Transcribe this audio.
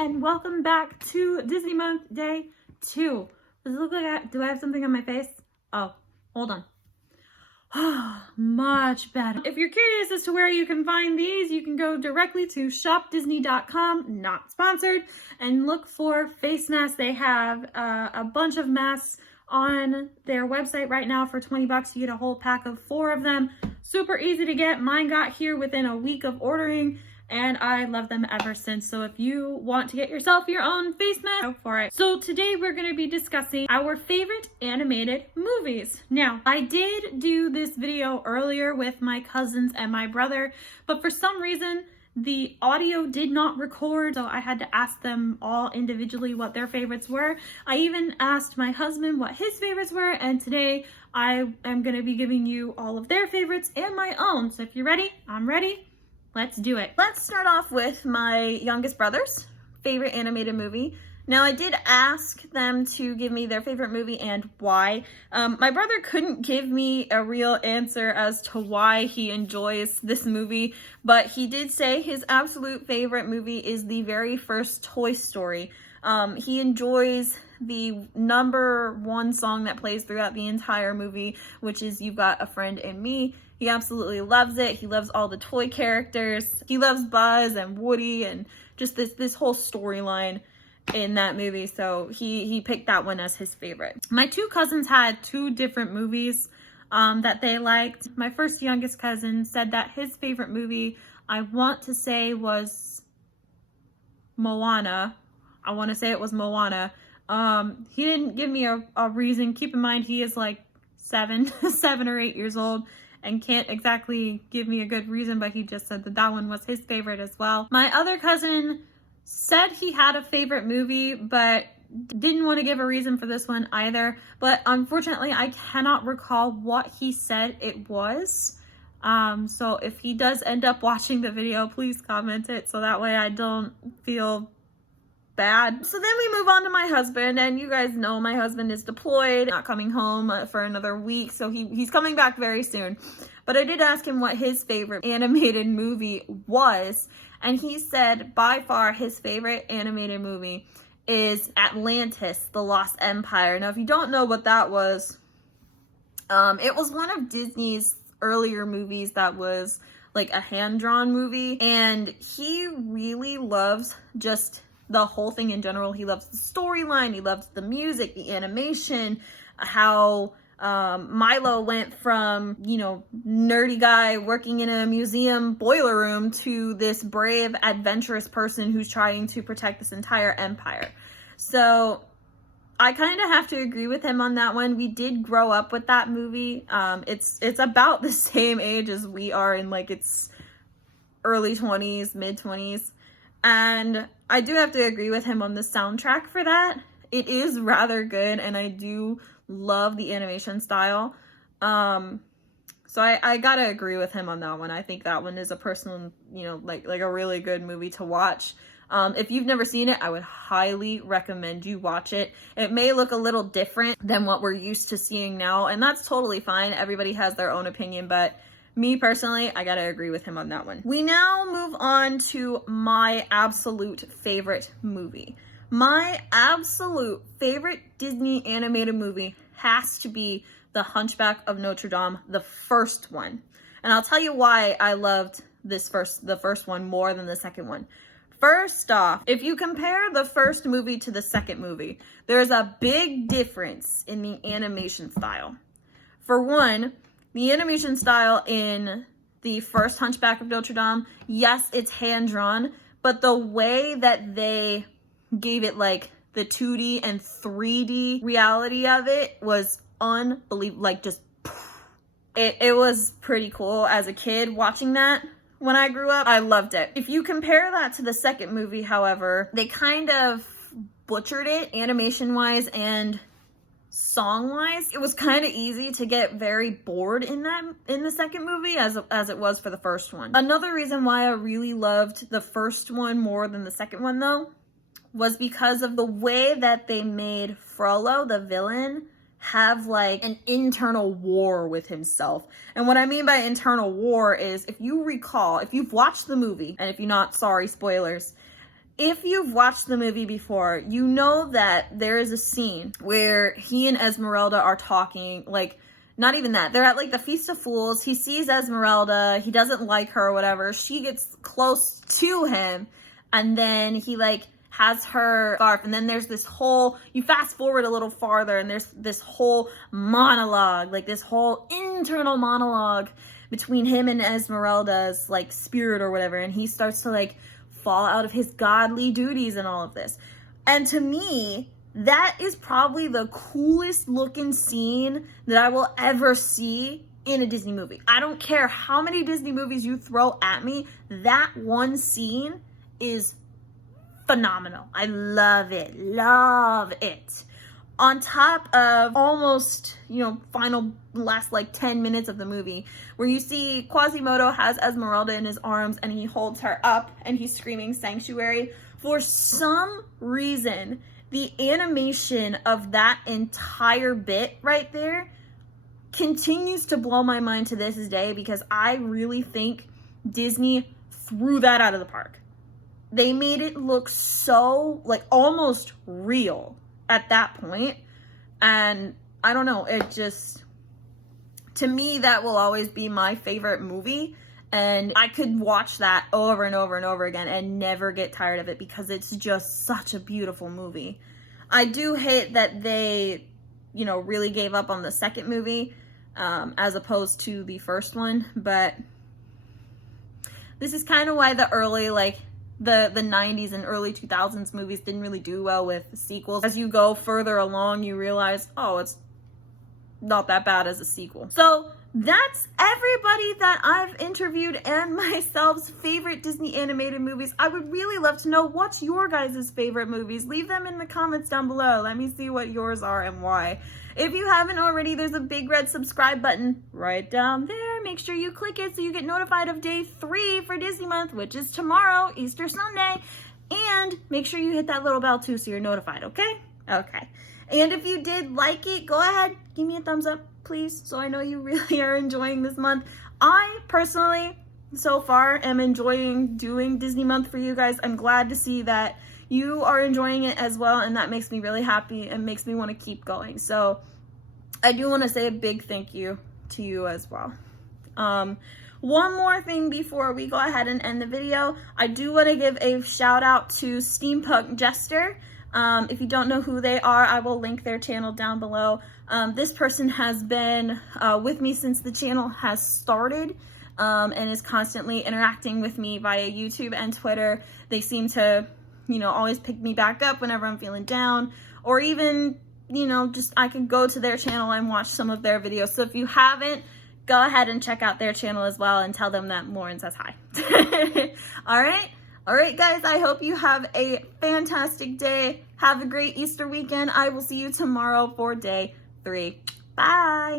and welcome back to Disney Month Day 2. Does it look like do I have something on my face? Oh, hold on. Much better. If you're curious as to where you can find these, you can go directly to shopdisney.com, not sponsored, and look for face masks. They have a bunch of masks on their website right now for 20 bucks. You get a whole pack of 4 of them. Super easy to get. Mine got here within a week of ordering, and I love them ever since. So if you want to get yourself your own face mask, go for it. So today we're going to be discussing our favorite animated movies. Now, I did do this video earlier with my cousins and my brother, but for some reason, the audio did not record, so I had to ask them all individually what their favorites were. I even asked my husband what his favorites were, and today I am going to be giving you all of their favorites and my own. So if you're ready, I'm ready. Let's do it. Let's start off with my youngest brother's favorite animated movie. Now, I did ask them to give me their favorite movie and why. My brother couldn't give me a real answer as to why he enjoys this movie, but he did say his absolute favorite movie is the very first Toy Story. He enjoys the #1 song that plays throughout the entire movie, which is You've Got a Friend in Me. He absolutely loves it. He loves all the toy characters. He loves Buzz and Woody and just this whole storyline in that movie, so he picked that one as his favorite. My 2 cousins had 2 different movies that they liked. My first youngest cousin said that his favorite movie, I want to say, was Moana. I want to say it was Moana. He didn't give me a reason. Keep in mind, he is like 7 or 8 years old and can't exactly give me a good reason, but he just said that that one was his favorite as well. My other cousin said he had a favorite movie, but didn't want to give a reason for this one either. But unfortunately, I cannot recall what he said it was. So if he does end up watching the video, please comment it so that way I don't feel bad. So then we move on to my husband, and you guys know my husband is deployed, not coming home for another week, so he's coming back very soon. But I did ask him what his favorite animated movie was, and he said by far his favorite animated movie is Atlantis, The Lost Empire. Now, if you don't know what that was, it was one of Disney's earlier movies that was like a hand-drawn movie, and he really loves just the whole thing in general. He loves the storyline, he loves the music, the animation, how Milo went from, nerdy guy working in a museum boiler room to this brave, adventurous person who's trying to protect this entire empire. So I kind of have to agree with him on that one. We did grow up with that movie. It's about the same age as we are, in like its early 20s, mid 20s. And I do have to agree with him on the soundtrack for that. It is rather good, and I do love the animation style. So I gotta agree with him on that one. I think that one is a personal, like a really good movie to watch. If you've never seen it, I would highly recommend you watch it. It may look a little different than what we're used to seeing now, and that's totally fine. Everybody has their own opinion, but me personally, I gotta agree with him on that one. We now move on to my absolute favorite movie. My absolute favorite Disney animated movie has to be The Hunchback of Notre Dame, the first one. And I'll tell you why I loved the first one more than the second one. First off, if you compare the first movie to the second movie, there's a big difference in the animation style. For one, the animation style in the first Hunchback of Notre Dame, yes, it's hand-drawn, but the way that they gave it like the 2D and 3D reality of it was unbelievable. Like, just, it was pretty cool as a kid watching that. When I grew up, I loved it. If you compare that to the second movie, however, they kind of butchered it animation-wise and song-wise. It was kind of easy to get very bored in the second movie as it was for the first one. Another reason why I really loved the first one more than the second one, though, was because of the way that they made Frollo, the villain, have like an internal war with himself. And what I mean by internal war is, if you recall, if you've watched the movie, and if you're not, sorry, spoilers, if you've watched the movie before, you know that there is a scene where he and Esmeralda are talking, like, not even that. They're at, like, the Feast of Fools. He sees Esmeralda. He doesn't like her or whatever. She gets close to him, and then he, like, has her scarf, and then there's this whole, you fast forward a little farther, and there's this whole monologue, like, this whole internal monologue between him and Esmeralda's, like, spirit or whatever, and he starts to, like, fall out of his godly duties and all of this. And to me, that is probably the coolest looking scene that I will ever see in a Disney movie. I don't care how many Disney movies you throw at me, that one scene is phenomenal. I love it. Love it. On top of almost, final last like 10 minutes of the movie, where you see Quasimodo has Esmeralda in his arms and he holds her up and he's screaming Sanctuary. For some reason, the animation of that entire bit right there continues to blow my mind to this day, because I really think Disney threw that out of the park. They made it look so, like, almost real at that point. And I don't know, it just, to me, that will always be my favorite movie. And I could watch that over and over and over again and never get tired of it, because it's just such a beautiful movie. I do hate that they, really gave up on the second movie as opposed to the first one. But this is kind of why the early, the 90s and early 2000s movies didn't really do well with sequels. As you go further along, you realize, oh, it's not that bad as a sequel. So that's everybody that I've interviewed and myself's favorite Disney animated movies. I would really love to know, what's your guys' favorite movies? Leave them in the comments down below. Let me see what yours are and why. If you haven't already, there's a big red subscribe button right down there. Make sure you click it so you get notified of day 3 for Disney month, which is tomorrow, Easter Sunday. And make sure you hit that little bell too so you're notified, okay? Okay. And if you did like it, go ahead, give me a thumbs up, please, so I know you really are enjoying this month. I personally, so far, am enjoying doing Disney month for you guys. I'm glad to see that you are enjoying it as well, and that makes me really happy and makes me want to keep going. So I do want to say a big thank you to you as well. One more thing before we go ahead and end the video. I do want to give a shout out to Steampunk Jester. If you don't know who they are, I will link their channel down below. This person has been with me since the channel has started, and is constantly interacting with me via YouTube and Twitter. They seem to, always pick me back up whenever I'm feeling down, or even, just I can go to their channel and watch some of their videos. So if you haven't, go ahead and check out their channel as well and tell them that Lauren says hi. All right, guys, I hope you have a fantastic day. Have a great Easter weekend. I will see you tomorrow for day 3. Bye.